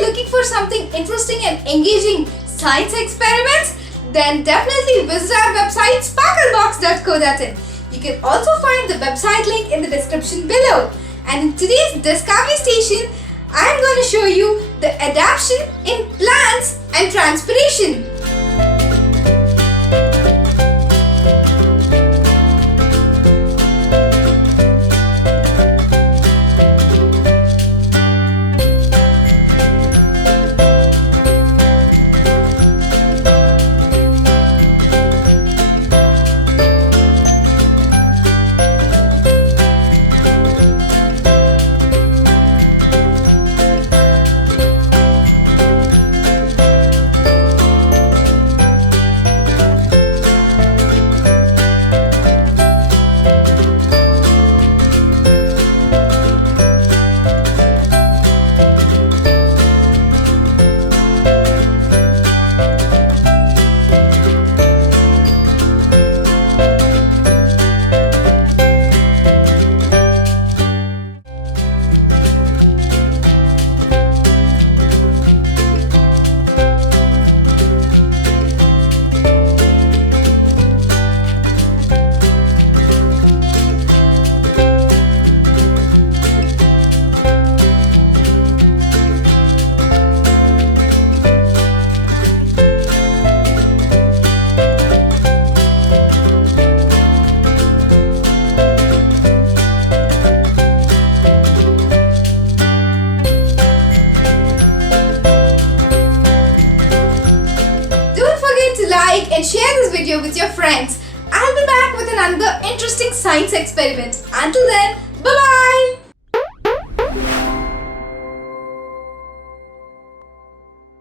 you're looking for something interesting and engaging science experiments, then definitely visit our website sparklebox.co.in. You can also find the website link in the description below. And in today's Discovery Station, I'm going to show you the adaptation in plants and transpiration. Like and share this video with your friends. I'll be back with another interesting science experiment. Until then,